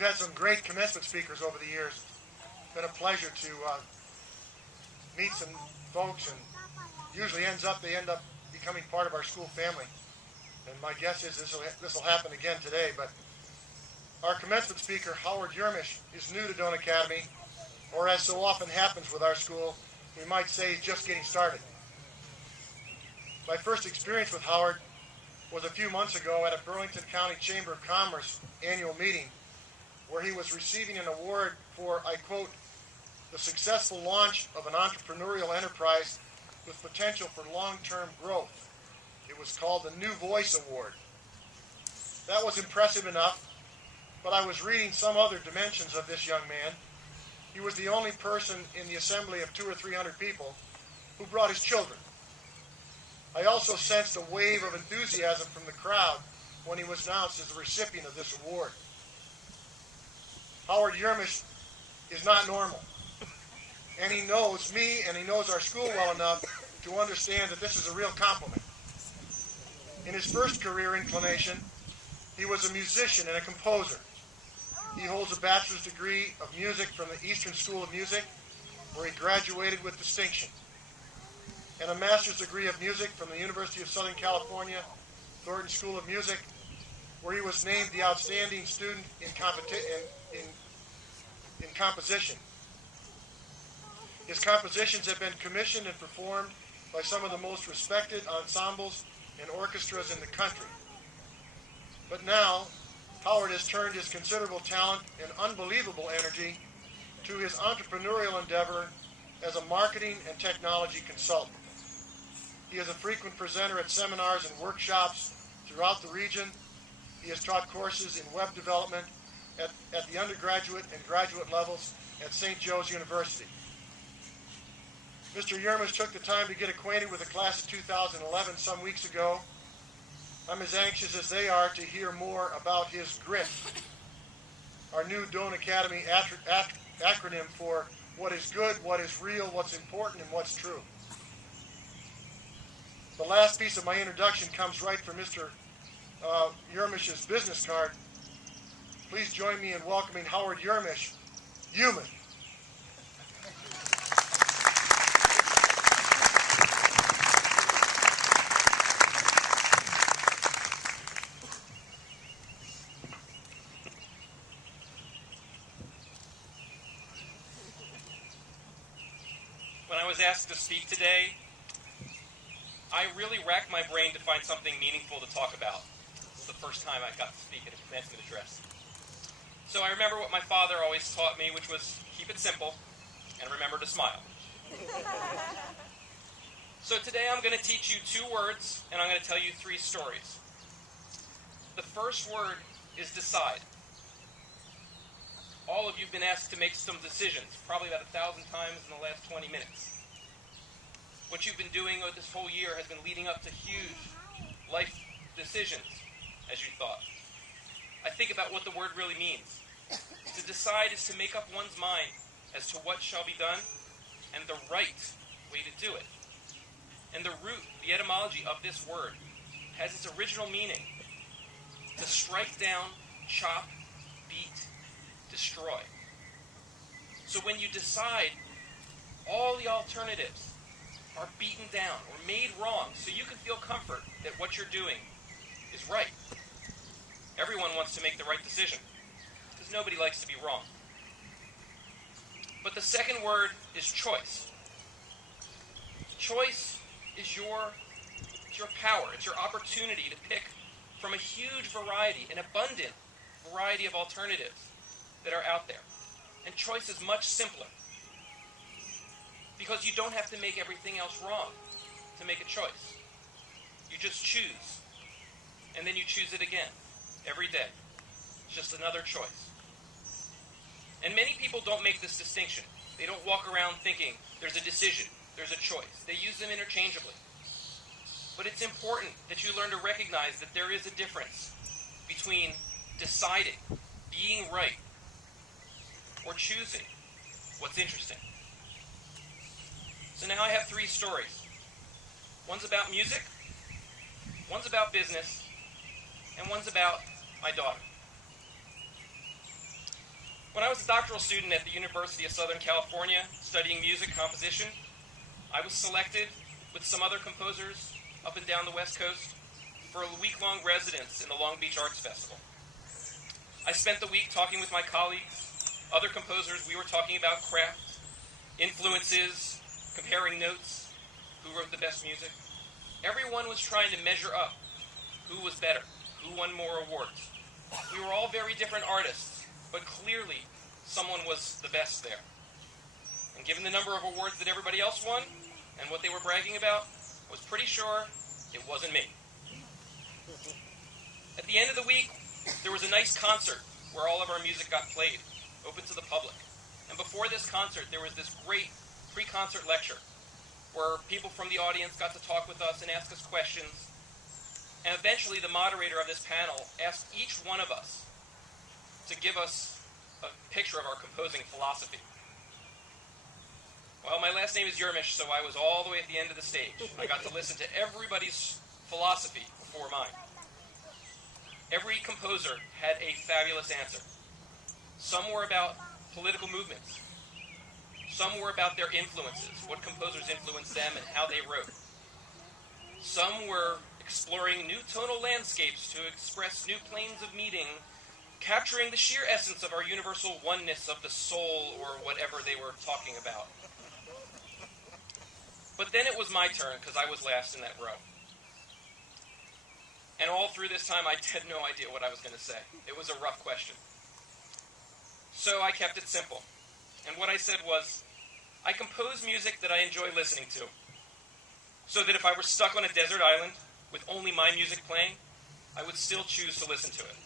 We've had some great commencement speakers over the years. It's been a pleasure to meet some folks, and usually they end up becoming part of our school family. And my guess is this will happen again today. But our commencement speaker, Howard Yermish, is new to Doane Academy, or as so often happens with our school, we might say he's just getting started. My first experience with Howard was a few months ago at a Burlington County Chamber of Commerce annual meeting, where he was receiving an award for, I quote, the successful launch of an entrepreneurial enterprise with potential for long-term growth. It was called the New Voice Award. That was impressive enough, but I was reading some other dimensions of this young man. He was the only person in the assembly of 200 or 300 people who brought his children. I also sensed a wave of enthusiasm from the crowd when he was announced as the recipient of this award. Howard Yermish is not normal, and he knows me and he knows our school well enough to understand that this is a real compliment. In his first career inclination, he was a musician and a composer. He holds a bachelor's degree of music from the Eastern School of Music, where he graduated with distinction, and a master's degree of music from the University of Southern California, Thornton School of Music, where he was named the outstanding student in composition. His compositions have been commissioned and performed by some of the most respected ensembles and orchestras in the country. But now, Howard has turned his considerable talent and unbelievable energy to his entrepreneurial endeavor as a marketing and technology consultant. He is a frequent presenter at seminars and workshops throughout the region. He has taught courses in web development at the undergraduate and graduate levels at St. Joe's University. Mr. Yermish took the time to get acquainted with the class of 2011 some weeks ago. I'm as anxious as they are to hear more about his grit, our new Doane Academy acronym for what is good, what is real, what's important, and what's true. The last piece of my introduction comes right from Mr. Yermish's business card. Please join me in welcoming Howard Yermish, human. When I was asked to speak today, I really racked my brain to find something meaningful to talk about. This is the first time I got to speak at a commencement address. So I remember what my father always taught me, which was keep it simple and remember to smile. So today I'm going to teach you 2 words, and I'm going to tell you 3 stories. The first word is decide. All of you have been asked to make some decisions, probably about 1,000 times in the last 20 minutes. What you've been doing this whole year has been leading up to huge life decisions, as you thought. I think about what the word really means. To decide is to make up one's mind as to what shall be done and the right way to do it. And the root, the etymology of this word, has its original meaning: to strike down, chop, beat, destroy. So when you decide, all the alternatives are beaten down or made wrong so you can feel comfort that what you're doing is right. Everyone wants to make the right decision because nobody likes to be wrong. But the second word is choice. Choice is your power. It's your opportunity to pick from a huge variety, an abundant variety of alternatives that are out there. And choice is much simpler because you don't have to make everything else wrong to make a choice. You just choose, and then you choose it again every day. It's just another choice. And many people don't make this distinction. They don't walk around thinking there's a decision, there's a choice. They use them interchangeably. But it's important that you learn to recognize that there is a difference between deciding, being right, or choosing what's interesting. So now I have 3 stories. One's about music, one's about business, and one's about my daughter. I was a doctoral student at the University of Southern California studying music composition, I was selected with some other composers up and down the West Coast for a week-long residence in the Long Beach Arts Festival. I spent the week talking with my colleagues, other composers. We were talking about craft, influences, comparing notes, who wrote the best music. Everyone was trying to measure up who was better, who won more awards. We were all very different artists, but clearly someone was the best there. And given the number of awards that everybody else won and what they were bragging about, I was pretty sure it wasn't me. At the end of the week, there was a nice concert where all of our music got played, open to the public. And before this concert, there was this great pre-concert lecture where people from the audience got to talk with us and ask us questions. And eventually, the moderator of this panel asked each one of us to give us a picture of our composing philosophy. Well, my last name is Yermish, so I was all the way at the end of the stage. I got to listen to everybody's philosophy before mine. Every composer had a fabulous answer. Some were about political movements. Some were about their influences, what composers influenced them and how they wrote. Some were exploring new tonal landscapes to express new planes of meaning, capturing the sheer essence of our universal oneness of the soul, or whatever they were talking about. But then it was my turn, because I was last in that row. And all through this time, I had no idea what I was going to say. It was a rough question. So I kept it simple. And what I said was, I compose music that I enjoy listening to, so that if I were stuck on a desert island with only my music playing, I would still choose to listen to it.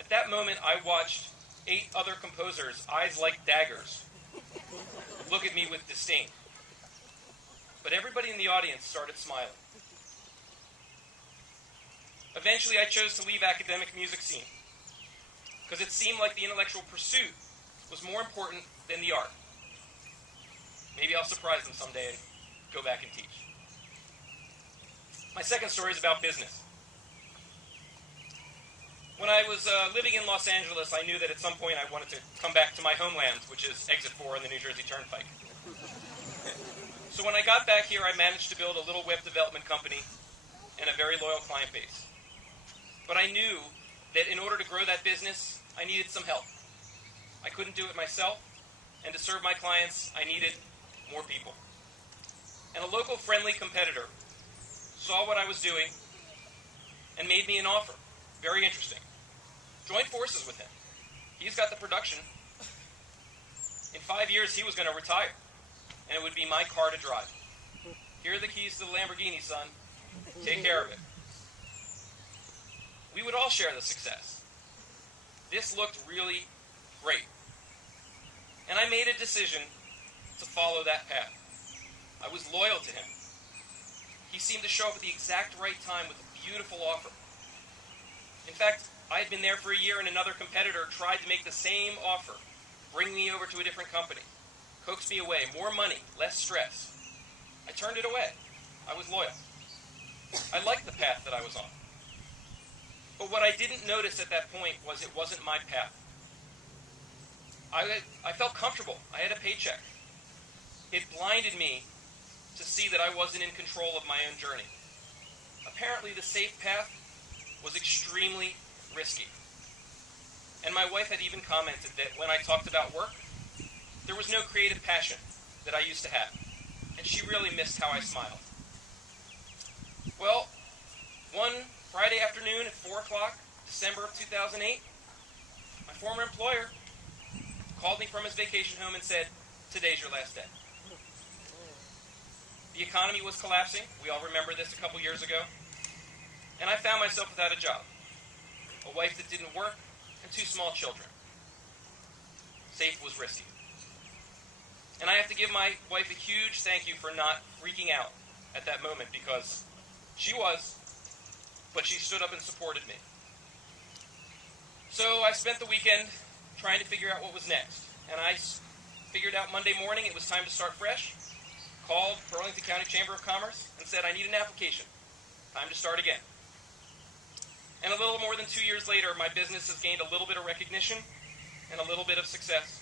At that moment, I watched 8 other composers, eyes like daggers, look at me with disdain. But everybody in the audience started smiling. Eventually, I chose to leave academic music scene, because it seemed like the intellectual pursuit was more important than the art. Maybe I'll surprise them someday and go back and teach. My second story is about business. When I was living in Los Angeles, I knew that at some point I wanted to come back to my homeland, which is Exit 4 on the New Jersey Turnpike. So when I got back here, I managed to build a little web development company and a very loyal client base. But I knew that in order to grow that business, I needed some help. I couldn't do it myself, and to serve my clients, I needed more people. And a local friendly competitor saw what I was doing and made me an offer. Very interesting. Join forces with him. He's got the production. In 5 years, he was going to retire, and it would be my car to drive. Here are the keys to the Lamborghini, son. Take care of it. We would all share the success. This looked really great. And I made a decision to follow that path. I was loyal to him. He seemed to show up at the exact right time with a beautiful offer. In fact, I had been there for a year, and another competitor tried to make the same offer, bring me over to a different company, coax me away, more money, less stress. I turned it away. I was loyal. I liked the path that I was on. But what I didn't notice at that point was it wasn't my path. I felt comfortable. I had a paycheck. It blinded me to see that I wasn't in control of my own journey. Apparently, the safe path was extremely risky. And my wife had even commented that when I talked about work, there was no creative passion that I used to have. And she really missed how I smiled. Well, one Friday afternoon at 4 o'clock, December of 2008, my former employer called me from his vacation home and said, "Today's your last day." The economy was collapsing. We all remember this a couple years ago. And I found myself without a job, a wife that didn't work, and 2 small children. Safe was risky. And I have to give my wife a huge thank you for not freaking out at that moment, because she was, but she stood up and supported me. So I spent the weekend trying to figure out what was next. And I figured out Monday morning it was time to start fresh, called Burlington County Chamber of Commerce and said, "I need an application. Time to start again." And a little more than 2 years later, my business has gained a little bit of recognition, and a little bit of success.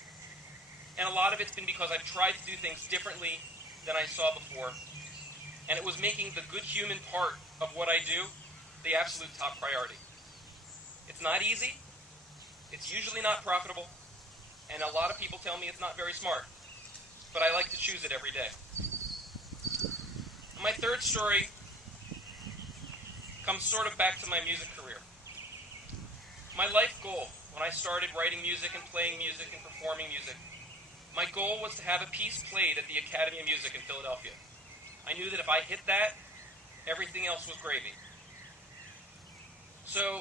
And a lot of it's been because I've tried to do things differently than I saw before. And it was making the good human part of what I do the absolute top priority. It's not easy. It's usually not profitable. And a lot of people tell me it's not very smart. But I like to choose it every day. My third story comes sort of back to my music career. My life goal, when I started writing music and playing music and performing music, my goal was to have a piece played at the Academy of Music in Philadelphia. I knew that if I hit that, everything else was gravy. So,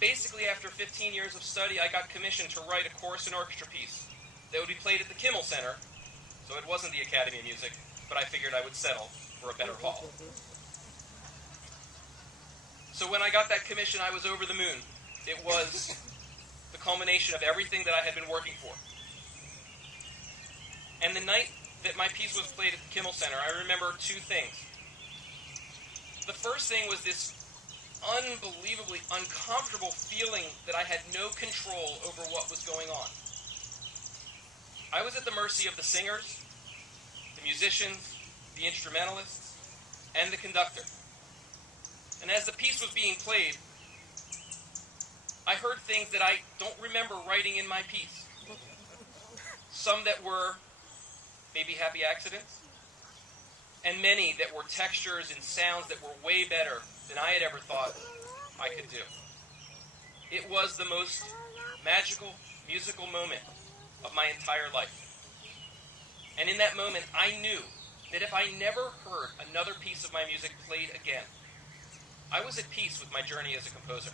basically after 15 years of study, I got commissioned to write a chorus and orchestra piece that would be played at the Kimmel Center, so it wasn't the Academy of Music, but I figured I would settle for a better hall. So when I got that commission, I was over the moon. It was the culmination of everything that I had been working for. And the night that my piece was played at the Kimmel Center, I remember two things. The first thing was this unbelievably uncomfortable feeling that I had no control over what was going on. I was at the mercy of the singers, the musicians, the instrumentalists, and the conductor. And as the piece was being played, I heard things that I don't remember writing in my piece. Some that were maybe happy accidents, and many that were textures and sounds that were way better than I had ever thought I could do. It was the most magical musical moment of my entire life. And in that moment, I knew that if I never heard another piece of my music played again, I was at peace with my journey as a composer.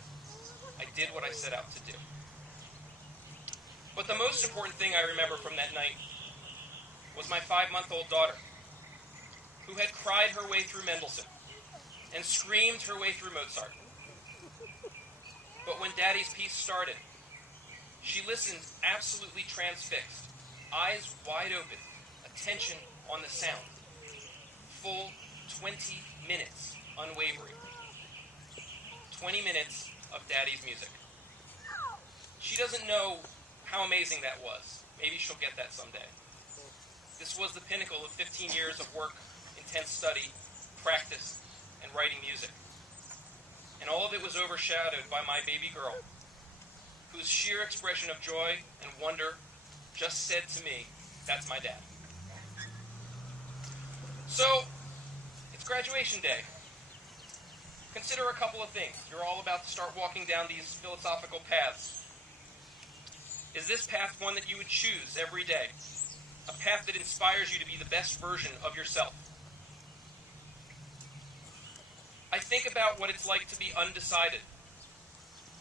I did what I set out to do. But the most important thing I remember from that night was my 5-month-old daughter, who had cried her way through Mendelssohn and screamed her way through Mozart. But when Daddy's piece started, she listened absolutely transfixed, eyes wide open, attention on the sound. Full 20 minutes, unwavering. 20 minutes of Daddy's music. She doesn't know how amazing that was. Maybe she'll get that someday. This was the pinnacle of 15 years of work, intense study, practice, and writing music. And all of it was overshadowed by my baby girl, whose sheer expression of joy and wonder just said to me, "That's my dad." So, it's graduation day. Consider a couple of things. You're all about to start walking down these philosophical paths. Is this path one that you would choose every day? A path that inspires you to be the best version of yourself? I think about what it's like to be undecided.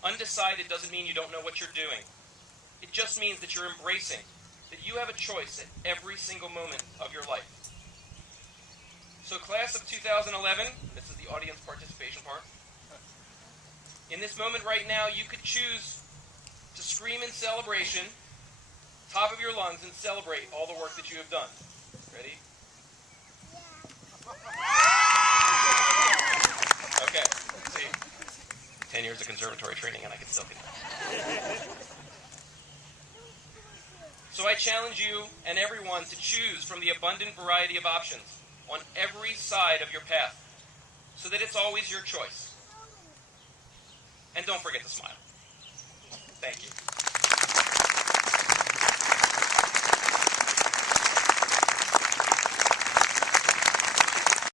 Undecided doesn't mean you don't know what you're doing. It just means that you're embracing, that you have a choice at every single moment of your life. So class of 2011, this is the audience participation part. In this moment right now, you could choose to scream in celebration, top of your lungs, and celebrate all the work that you have done. Ready? Okay, see, 10 years of conservatory training and I can still get that. So I challenge you and everyone to choose from the abundant variety of options on every side of your path, so that it's always your choice. And don't forget to smile.